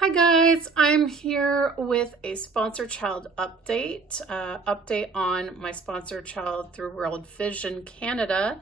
Hi guys, I'm here with a sponsor child update on my sponsor child through World Vision Canada,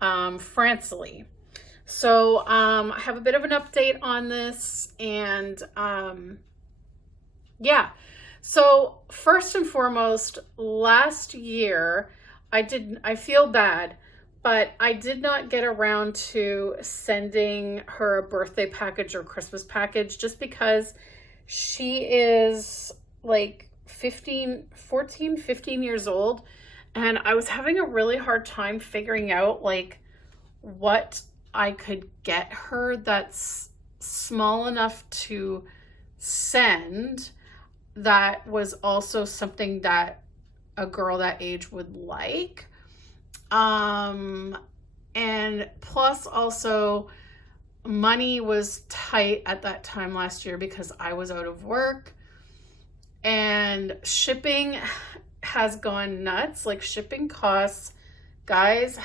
Francelys. I have a bit of an update on this and yeah. So first and foremost, last year I feel bad, but I did not get around to sending her a birthday package or Christmas package just because she is like 15 years old, and I was having a really hard time figuring out like what I could get her that's small enough to send that was also something that a girl that age would like. Um, and plus also money was tight at that time last year because I was out of work, and shipping has gone nuts. Like shipping costs, guys,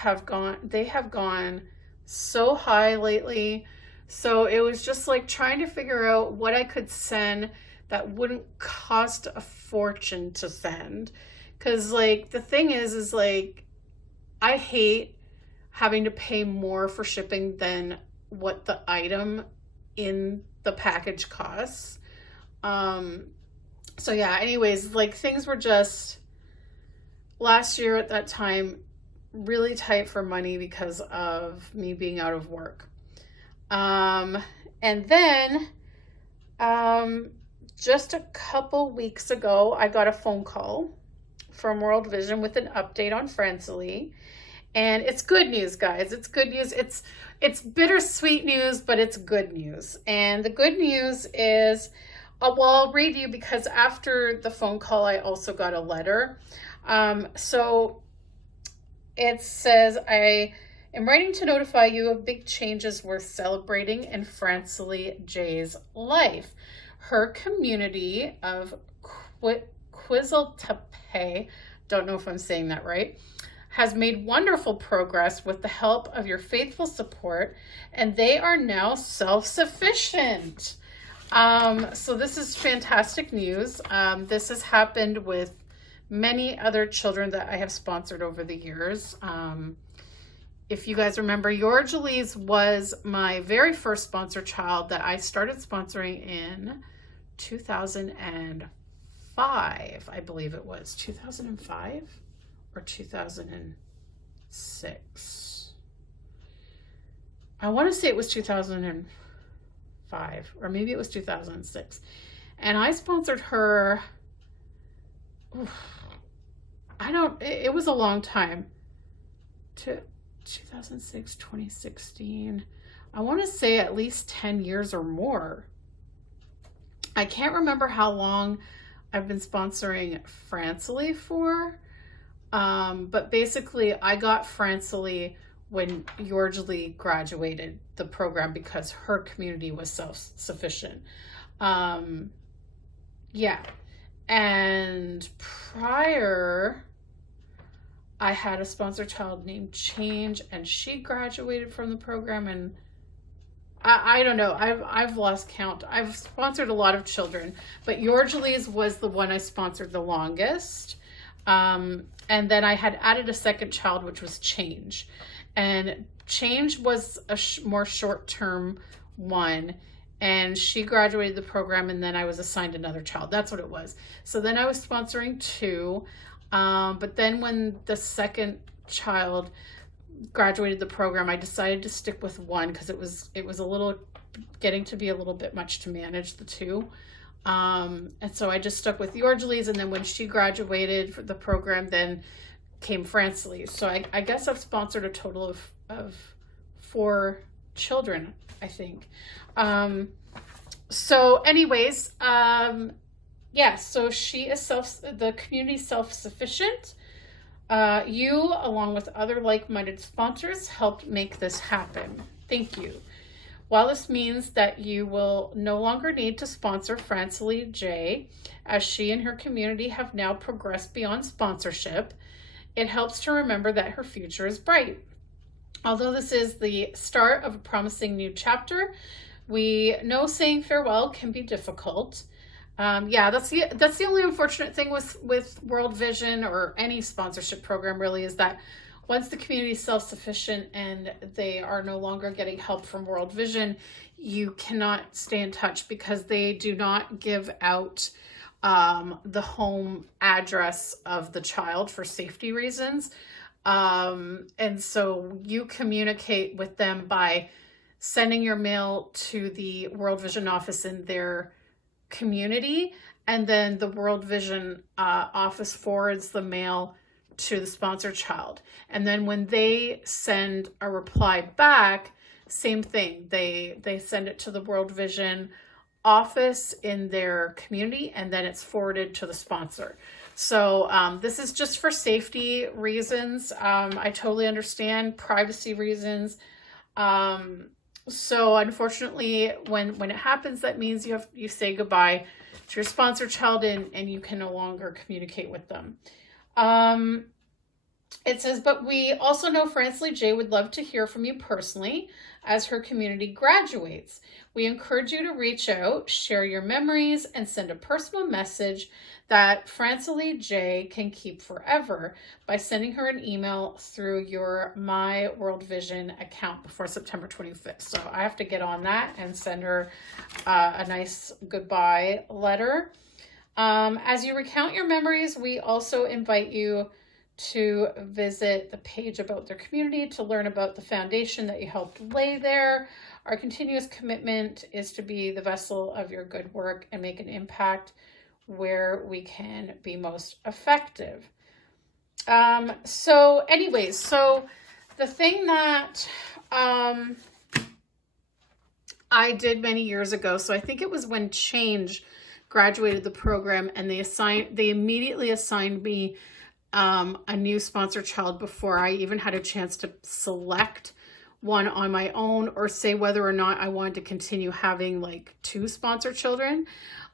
they have gone so high lately. So it was just like trying to figure out what I could send that wouldn't cost a fortune to send. Cause like the thing is like I hate having to pay more for shipping than what the item in the package costs. Um, so yeah, anyways, like things were just last year at that time really tight for money because of me being out of work. Um, and then um, just a couple weeks ago, I got a phone call from World Vision with an update on Francelys. And it's good news, guys. It's good news. It's bittersweet news, but it's good news. And the good news is, I'll read you because after the phone call, I also got a letter. So it says, I am writing to notify you of big changes worth celebrating in Francelys J's life. Her community of Quizaltepe, don't know if I'm saying that right, has made wonderful progress with the help of your faithful support, and they are now self-sufficient. So this is fantastic news. This has happened with many other children that I have sponsored over the years. If you guys remember, Yorgelis was my very first sponsor child that I started sponsoring in 2005, I believe it was 2005 or 2006. I want to say it was 2005 or maybe it was 2006. And I sponsored her, it was a long time, to 2006, 2016. I want to say at least 10 years or more. I can't remember how long I've been sponsoring Francelys for, but basically I got Francelys when Yorgelis graduated the program because her community was self-sufficient. Yeah. And prior, I had a sponsor child named Change, and she graduated from the program, and I don't know. I've lost count. I've sponsored a lot of children, but Yorgelis was the one I sponsored the longest. And then I had added a second child, which was Change. And Change was a more short-term one. And she graduated the program, and then I was assigned another child. That's what it was. So then I was sponsoring two. But then when the second child graduated the program, I decided to stick with one because it was a little getting to be a little bit much to manage the two. And so I just stuck with Yorgelis, and then when she graduated for the program, then came Francelys. So I guess I've sponsored a total of 4 children, I think. So anyways, yeah, so she is the community self-sufficient. You, along with other like-minded sponsors, helped make this happen. Thank you. While this means that you will no longer need to sponsor Francelys J, as she and her community have now progressed beyond sponsorship, it helps to remember that her future is bright. Although this is the start of a promising new chapter, We know saying farewell can be difficult. Yeah, that's the only unfortunate thing with World Vision or any sponsorship program really, is that once the community is self-sufficient and they are no longer getting help from World Vision, you cannot stay in touch because they do not give out the home address of the child for safety reasons. And so you communicate with them by sending your mail to the World Vision office in their community, and then the World Vision office forwards the mail to the sponsor child. And then when they send a reply back, same thing. They send it to the World Vision office in their community, and then it's forwarded to the sponsor. So this is just for safety reasons. I totally understand privacy reasons. So unfortunately, when it happens, that means you say goodbye to your sponsor child, and you can no longer communicate with them. It says, but we also know Francelys J would love to hear from you personally as her community graduates. We encourage you to reach out, share your memories, and send a personal message that Francelys J can keep forever by sending her an email through your My World Vision account before September 25th. So I have to get on that and send her a nice goodbye letter. As you recount your memories, we also invite you to visit the page about their community to learn about the foundation that you helped lay there. Our continuous commitment is to be the vessel of your good work and make an impact where we can be most effective. So anyways, so the thing that I did many years ago, so I think it was when Change graduated the program, and they immediately assigned me a new sponsor child before I even had a chance to select one on my own or say whether or not I wanted to continue having like 2 sponsor children.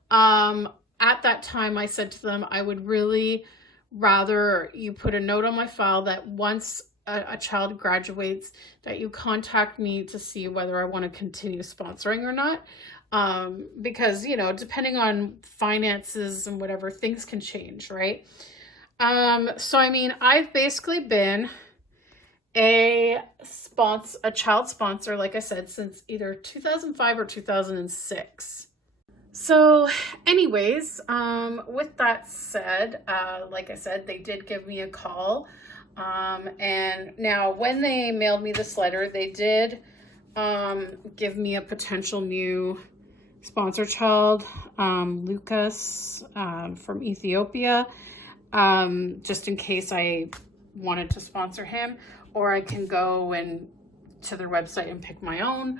At that time, I said to them, I would really rather you put a note on my file that once a child graduates, that you contact me to see whether I want to continue sponsoring or not. Because, you know, depending on finances and whatever, things can change, right? So, I mean, I've basically been a child sponsor, like I said, since either 2005 or 2006. So anyways, with that said, like I said, they did give me a call. And now when they mailed me this letter, they did give me a potential new sponsor child, Lucas, from Ethiopia, just in case I wanted to sponsor him, or I can go and to their website and pick my own.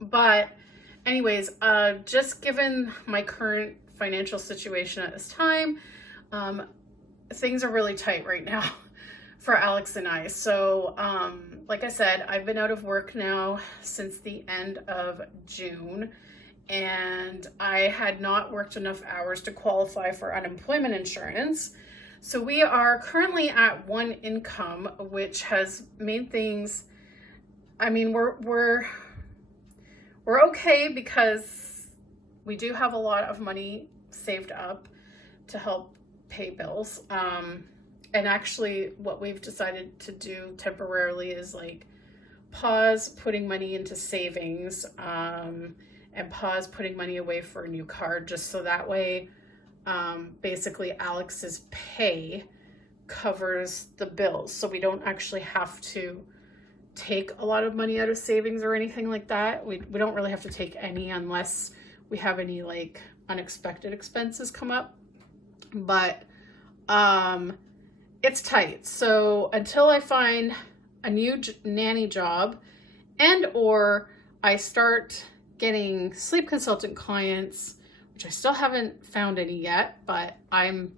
But anyways, just given my current financial situation at this time, things are really tight right now for Alex and I. So, like I said, I've been out of work now since the end of June, and I had not worked enough hours to qualify for unemployment insurance. So we are currently at one income, which has made things, I mean, we're okay because we do have a lot of money saved up to help pay bills. And actually what we've decided to do temporarily is like pause putting money into savings, and pause putting money away for a new car, just so that way, basically Alex's pay covers the bills. So we don't actually have to take a lot of money out of savings or anything like that. We don't really have to take any unless we have any like unexpected expenses come up. But it's tight. So until I find a new nanny job and or I start getting sleep consultant clients, which I still haven't found any yet, but I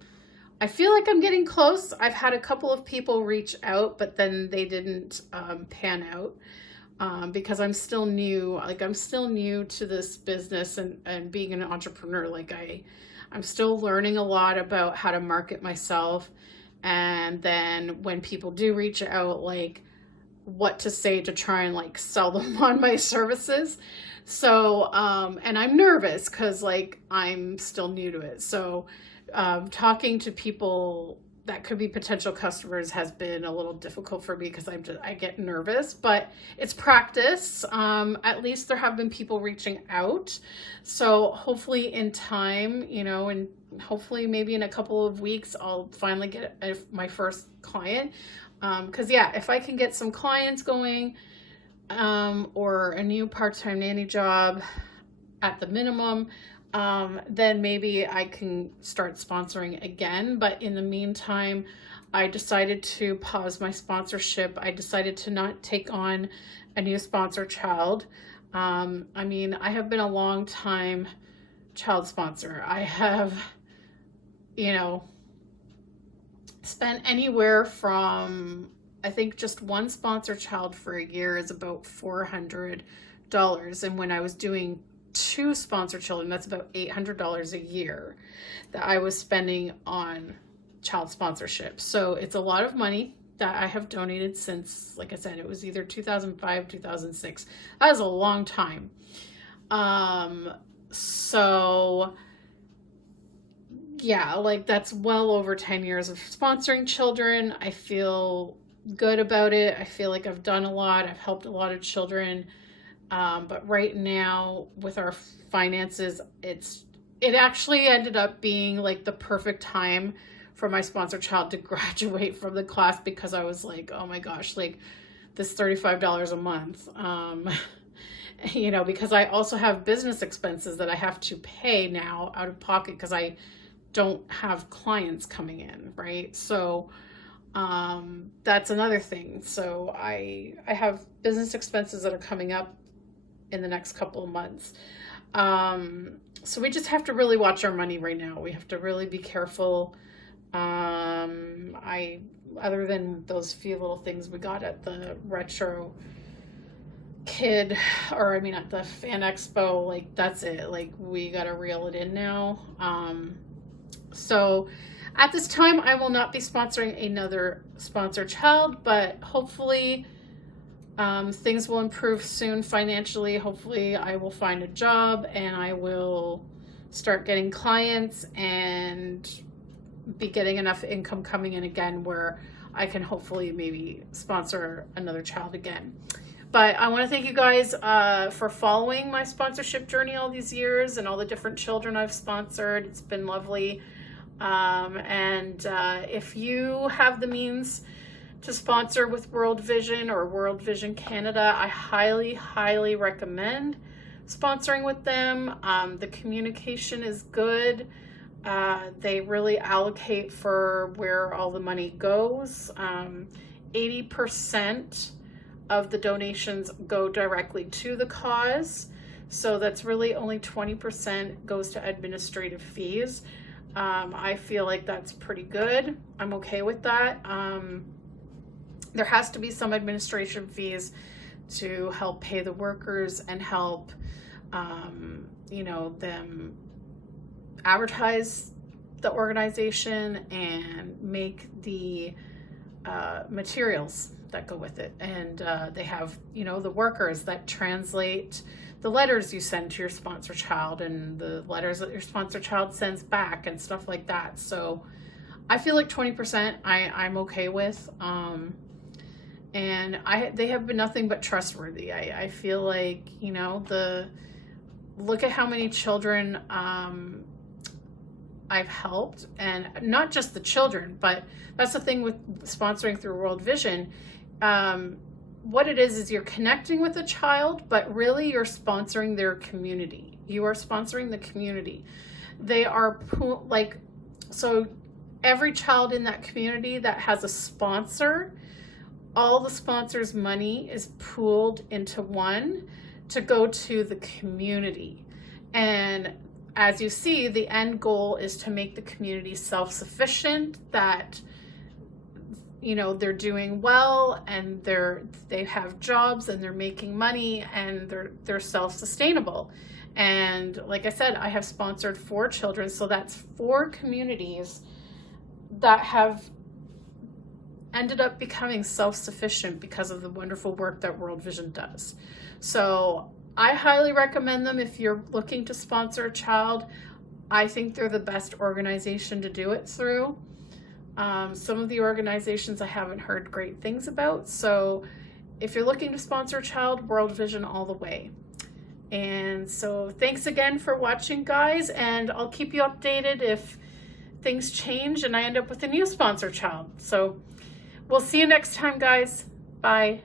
feel like I'm getting close. I've had a couple of people reach out, but then they didn't pan out because I'm still new. Like I'm still new to this business and being an entrepreneur. Like I'm still learning a lot about how to market myself. And then when people do reach out, like what to say to try and like sell them on my services. So, and I'm nervous because like I'm still new to it. So, talking to people that could be potential customers has been a little difficult for me because I get nervous, but it's practice. At least there have been people reaching out. So hopefully in time, you know, and hopefully maybe in a couple of weeks, I'll finally get my first client. Because yeah, if I can get some clients going, or a new part-time nanny job at the minimum, then maybe I can start sponsoring again. But in the meantime, I decided to pause my sponsorship. I decided to not take on a new sponsor child. I mean, I have been a long time child sponsor. I have, you know, spent anywhere from, I think just one sponsor child for a year is about $400. And when I was doing 2 sponsor children, that's about $800 a year that I was spending on child sponsorship. So it's a lot of money that I have donated since, like I said, it was either 2005, 2006. That was a long time. So yeah, like that's well over 10 years of sponsoring children. I feel good about it. I feel like I've done a lot. I've helped a lot of children. But right now with our finances, it actually ended up being like the perfect time for my sponsor child to graduate from the class, because I was like, oh my gosh, like this $35 a month, you know, because I also have business expenses that I have to pay now out of pocket because I don't have clients coming in, right? So that's another thing. So I have business expenses that are coming up in the next couple of months. So we just have to really watch our money right now. We have to really be careful. Other than those few little things we got at the retro kid, or I mean at the fan expo, like that's it. Like we got to reel it in now. So at this time, I will not be sponsoring another sponsor child, but hopefully things will improve soon financially. Hopefully I will find a job and I will start getting clients and be getting enough income coming in again where I can hopefully maybe sponsor another child again. But I want to thank you guys for following my sponsorship journey all these years and all the different children I've sponsored. It's been lovely. If you have the means to sponsor with World Vision or World Vision Canada, I highly, highly recommend sponsoring with them. The communication is good. They really allocate for where all the money goes. 80% of the donations go directly to the cause. So that's really only 20% goes to administrative fees. I feel like that's pretty good. I'm okay with that. There has to be some administration fees to help pay the workers and help, you know, them advertise the organization and make the materials that go with it. And they have, you know, the workers that translate the letters you send to your sponsor child and the letters that your sponsor child sends back and stuff like that. So I feel like 20% I'm okay with. And they have been nothing but trustworthy. I feel like, you know, look at how many children I've helped, and not just the children, but that's the thing with sponsoring through World Vision. What it is you're connecting with a child, but really you're sponsoring their community. You are sponsoring the community. They are like, so every child in that community that has a sponsor, all the sponsors' money is pooled into one to go to the community. And as you see, the end goal is to make the community self-sufficient, that, you know, they're doing well and they have jobs and they're making money and they're self-sustainable. And like I said, I have sponsored 4 children, so that's 4 communities that have ended up becoming self-sufficient because of the wonderful work that World Vision does. So I highly recommend them if you're looking to sponsor a child. I think they're the best organization to do it through. Some of the organizations I haven't heard great things about. So if you're looking to sponsor a child, World Vision all the way. And so thanks again for watching, guys, and I'll keep you updated if things change and I end up with a new sponsor child. So we'll see you next time, guys. Bye.